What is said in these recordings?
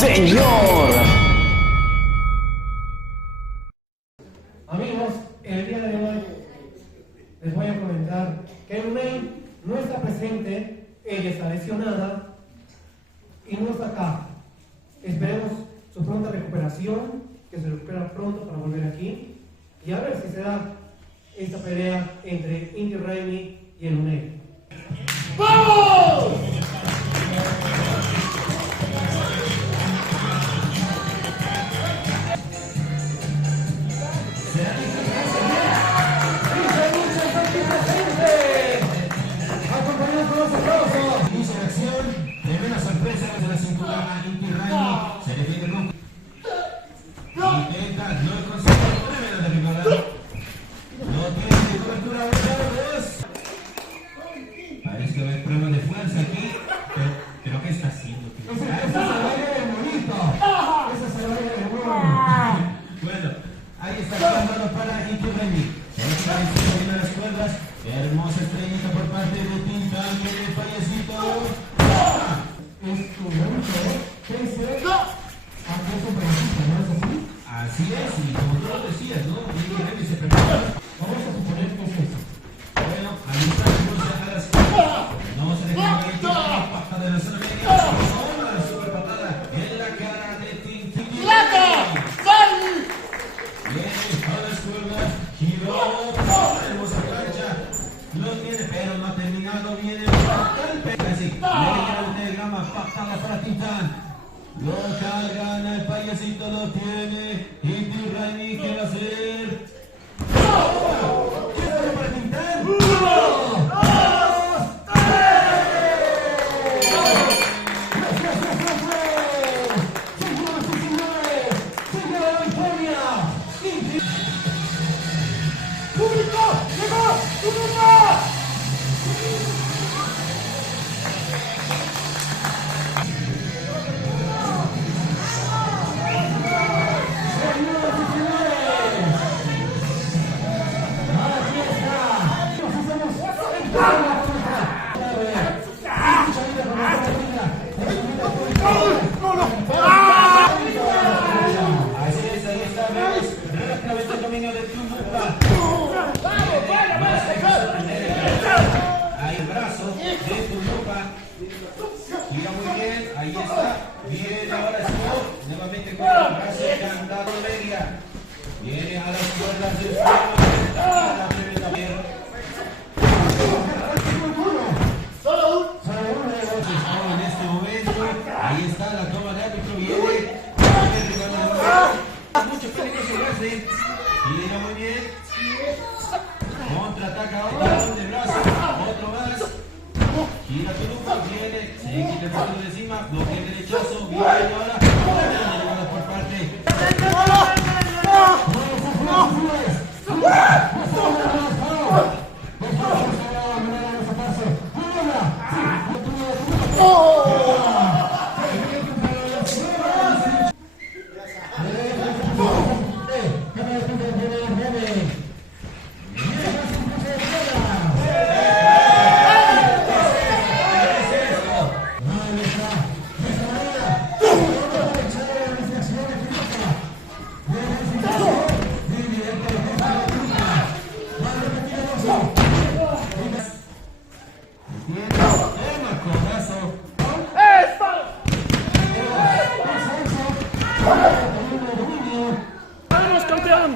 señor! Amigos, el día de hoy les voy a comentar que Luney no está presente, ella está lesionada y no está acá. Esperemos su pronta recuperación, que se recupera pronto para volver aquí y a ver si se da esta pelea entre Inti Raymi y el Luney. ¡Vamos! Tremenda sorpresa desde la cintura, Inti Raymi se defiende con intenta, no consigue tremenda derribada, no tiene cobertura de dos. Parece que hay prueba de fuerza aquí, pero ¿qué está haciendo? Esa es la baile del monito. Esa es la baile del monito. Bueno, ahí está clamando para Inti Raymi. Se está encima de las cuerdas. Hermosa estrellita por parte de Tintán, que el payasito. Es tu momento, crece. Aquí es un pedacito, ¿no es así? Así es, y como tú lo decías, ¿no? Inti Raymi se prepara. Vamos a suponer que es eso. Bueno, ahí está la cruz a las no se deja que Inti Raymi pata de la zona media. Una super patada en la cara de Tintán. Viene a las cuerdas, giró, hermosa plancha. Lo tiene, pero no ha terminado. Viene casi. Le llega el telegrama, patada para Tintán. Lo cargan, el payasito lo tiene. Inti Raymi quiere hacer. ¿Qué hace para Tintán? Así es, ahí está, vemos rápidamente el dominio de Tumbupa. Ahí el brazo de Tumbupa. Gira muy bien, ahí está. Viene ahora Scott, nuevamente con el brazo cantado media. Viene a las cuerdas del suelo. En este momento, ahí está la toma de árbitro, viene. Mucho peligroso Wesley. Gira muy bien. Contraataca otro de brazo, otro más. Gira Tulupa, viene, se quita el brazo de encima, bloquea el derechazo, viene ahora. Por parte. ¡Vamos, campeón!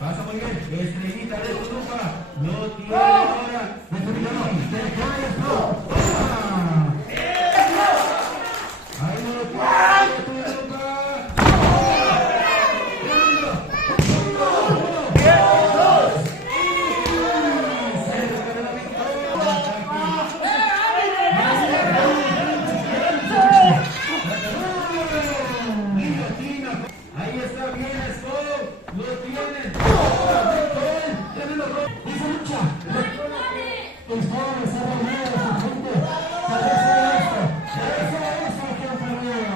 Pasa muy bien, estrellita de Toluca, no tiene ahora, de Toluca, te caes, no, ahí no lo tiene, Toluca. Ahí está bien, esto lo tienen. Dice lucha. El favor está reunido, su gente. Parece esto. Parece eso que han perdido.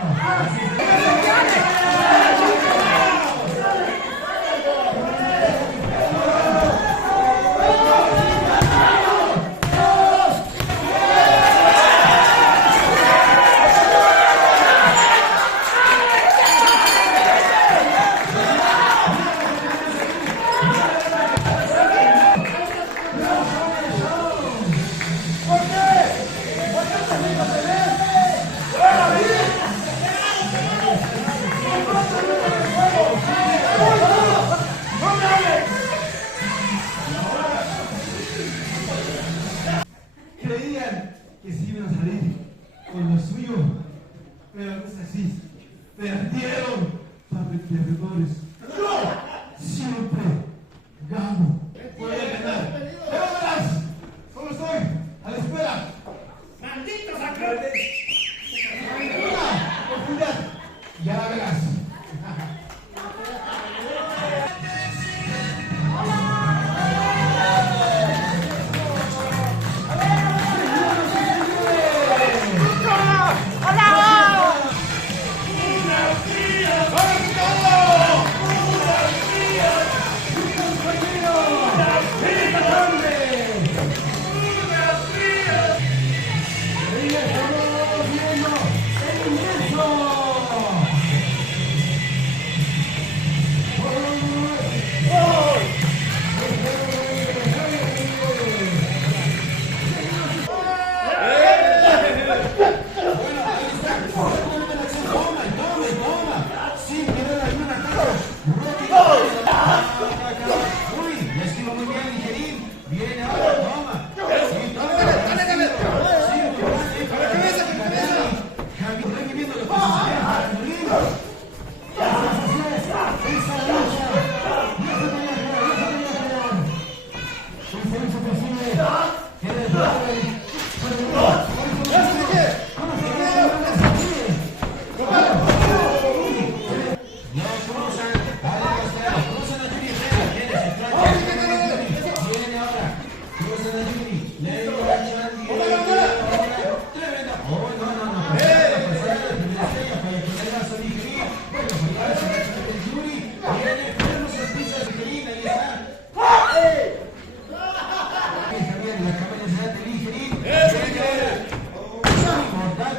Creían que se iban a salir con lo suyo, pero no es así. Perdieron, padre perdedores. Yo siempre gano. Voy a ganar. Pero verás, solo estoy a la espera. ¡Maldito Sócrates! Oportunidad. Ya la verás.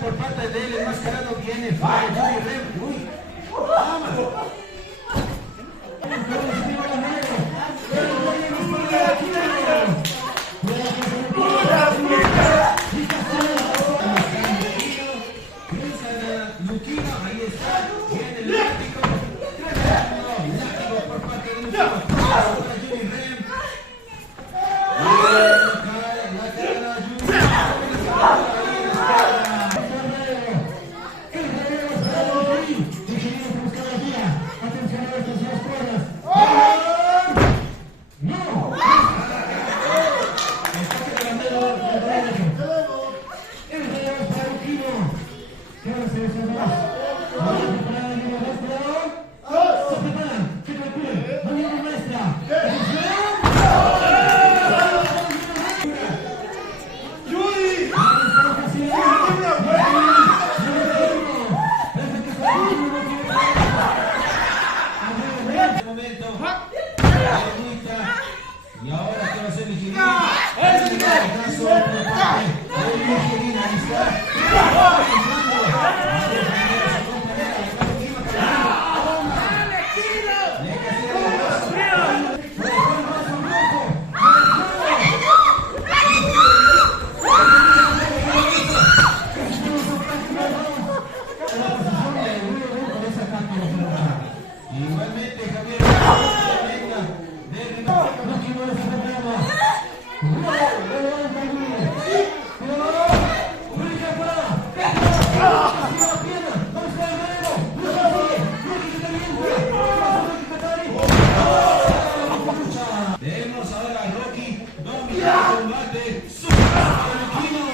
Por parte de él, el mascarado viene, falla, uy, toma. Luquino, ahí está, viene el látigo, látigo por parte de Luquino, para Jimmy Rem. Y ahora, ¿qué va a hacer el Girín? combate. ¡Super Luquino!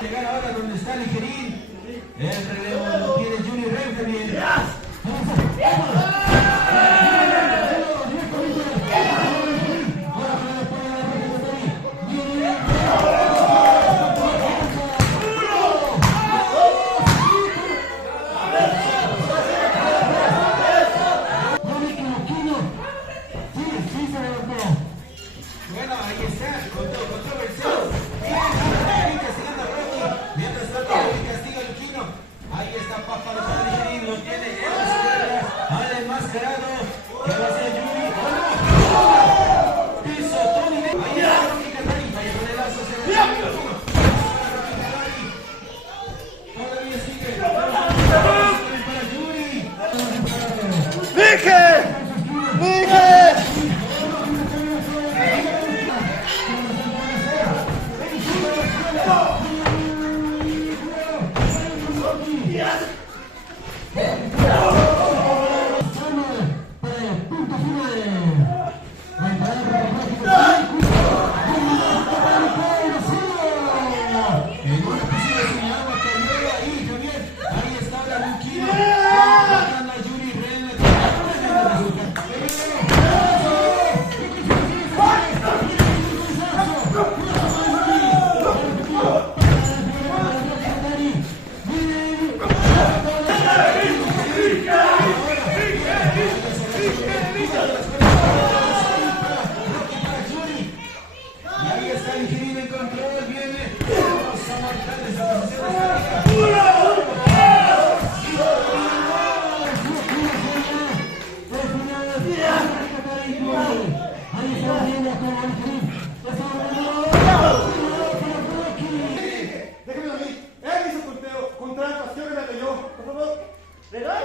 Llegar ahora donde está Ligerín. El relevo lo tiene Juni Rem también. Bueno, ahí está, controversial. Bien, castigando a Rocky. Mientras tanto, Rocky castiga a Luquino. Ahí está Papa Ligerín, lo tiene en las cuerdas. Al enmascarado. ¿Qué va a hacer Juni? Piso, Tony. Ahí está Rocky Catari. Vaya con el lazo hacia Luquino. Rocky Catari. Todavía sigue. Para Juni. ¡Dije! ¡Dije! En una piscina sin agua cayó ahí, Javier. Ahí está ahora Luquino. Tratando a Juni Rem. Y ahí está Ligerín en control. Viene. Vamos a marcar esa posición estática. Déjame a mí. Él hizo contrato, así que yo. Por favor. ¿Le doy?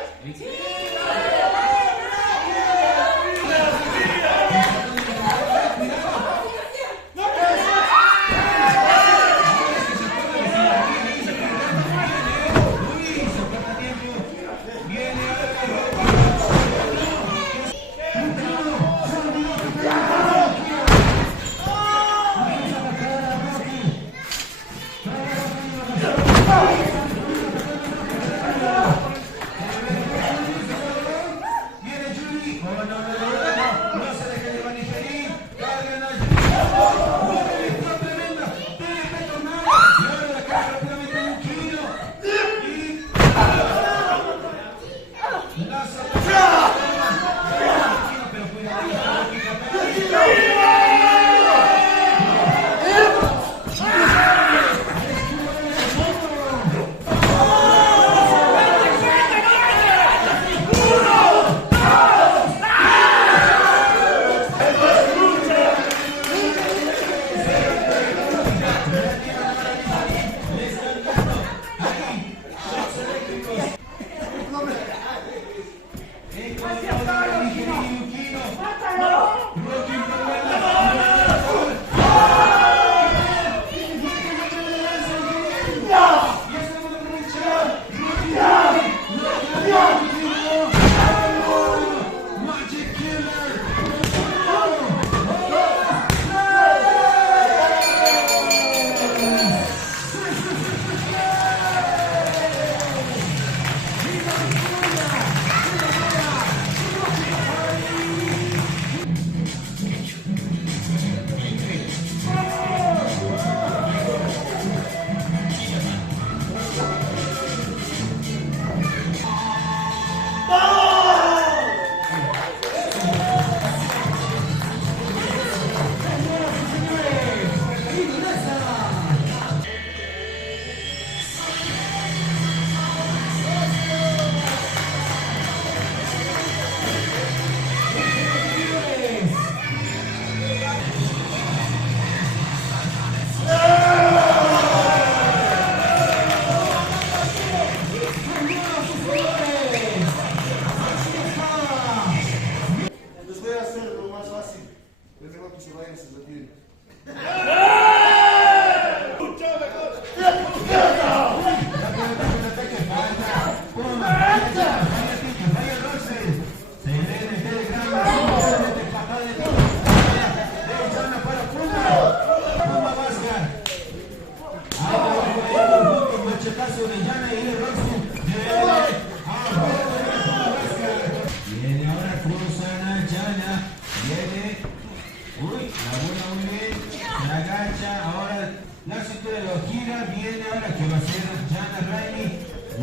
gira, viene ahora que va a ser Jana Riley.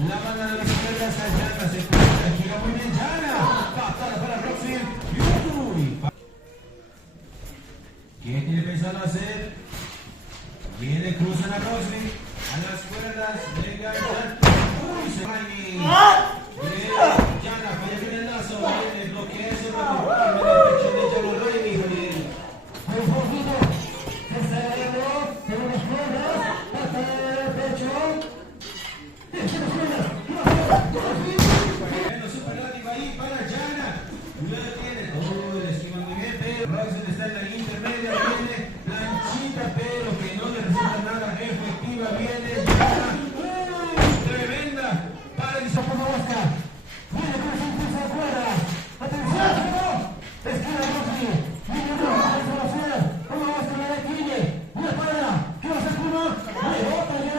La manda de las cuerdas a Jana, se cuenta, gira muy bien Jana. Patada para Roxville. Uy. ¿Qué tiene pensado hacer? Viene, cruzan a Roxville. A las cuerdas, venga Jana. Uy, se va Jana, falla con el lazo, viene, bloquea ese mano. En el pecho de Jana Riley, Javier. Un poquito. Tenemos cuerdas. Patada del pecho. Bueno, super látigo ahí para Jana. Lo tiene. Oh, le esquiva muy bien, pero Roxanne está en la intermedia. Viene planchita, pero que no le resulta nada efectiva. Viene Jana. Tremenda. Para el Como Oscar. Viene con su impulso de cuerda. Atención. Esquina Roxy. Viene con la resolución. Como Oscar le detiene. Una cuerda. ¿Qué va a hacer Puma? Le bota ya.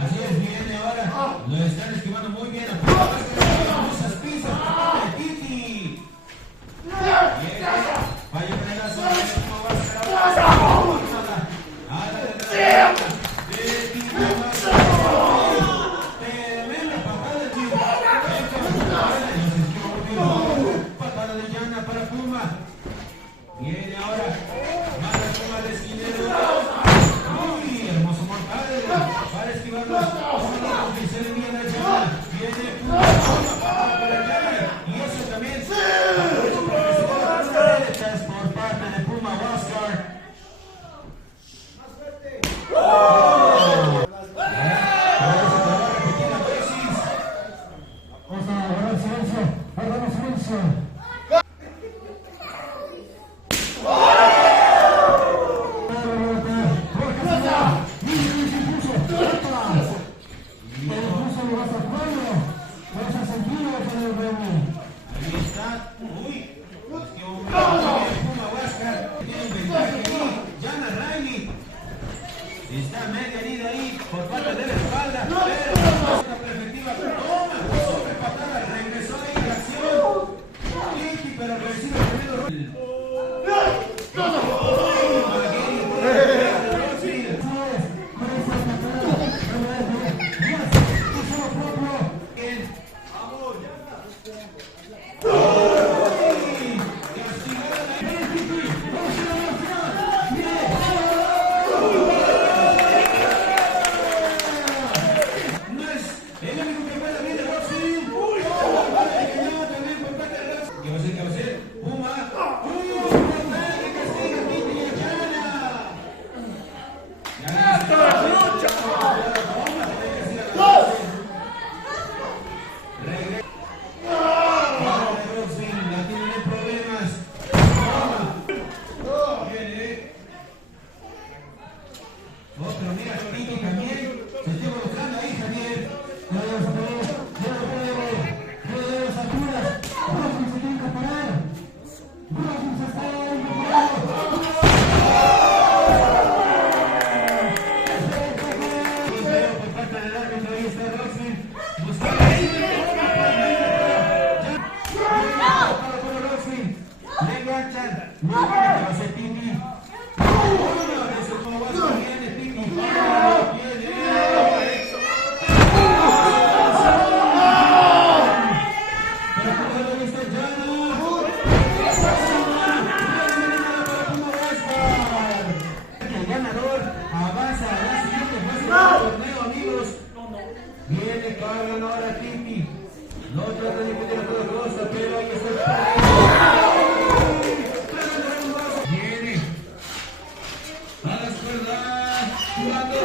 Así es, viene ahora. Lo están esquivando muy bien. Famosas pisas. Titi. Vaya con el lazo. ¿Cómo va a ser ahora? Patada de Jana para Puma. Viene ahora. Manda Puma al esquinero. Uy, hermoso mortal. Para esquivarlos. Que se le viene a Jana. Viene Puma. Para Jana. Y eso también. Derechas por parte de Puma Oscar. Vamos a guardar silencio. Guardamos silencio. Ahí está. Uy. Puma Oscar. Tiene ventaja ahí. Jana Riley. Está media herida ahí por parte de la espalda. Pero esta perspectiva. Toma. Sobre patada. Regresó ahí la acción. Titi, pero recibe el primero. Pero mira, Titi también se está involucrando ahí, Javier. Por parte del árbitro, ahí está Roxville. Buscando ahí. Le enganchan. No va a ser Titi. El ganador avanza a la siguiente fase del torneo, amigos. Viene Carlos ahora Titi. No trata de meter a toda cosa, pero hay que estar. Viene a las cuerdas. Jugando.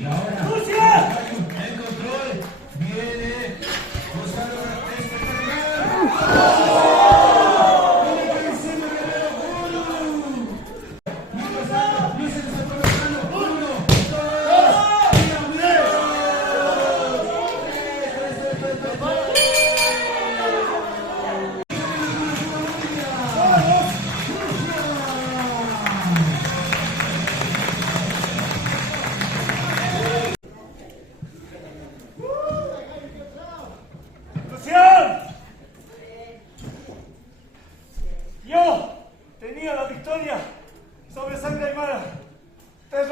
Y ahora, el control viene buscando la espectacular. ¡Lucián! Yo tenía la victoria sobre Sangre Aymara. Te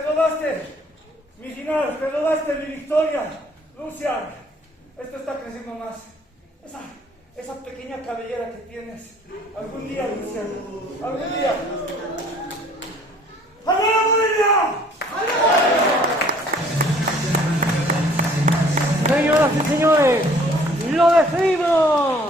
robaste mi final, te robaste mi victoria. Lucián, esto está creciendo más. Esa pequeña cabellera que tienes. Algún día, Lucián, algún día. ¡Arriba, Bolivia! Señoras y señores, lo decidimos.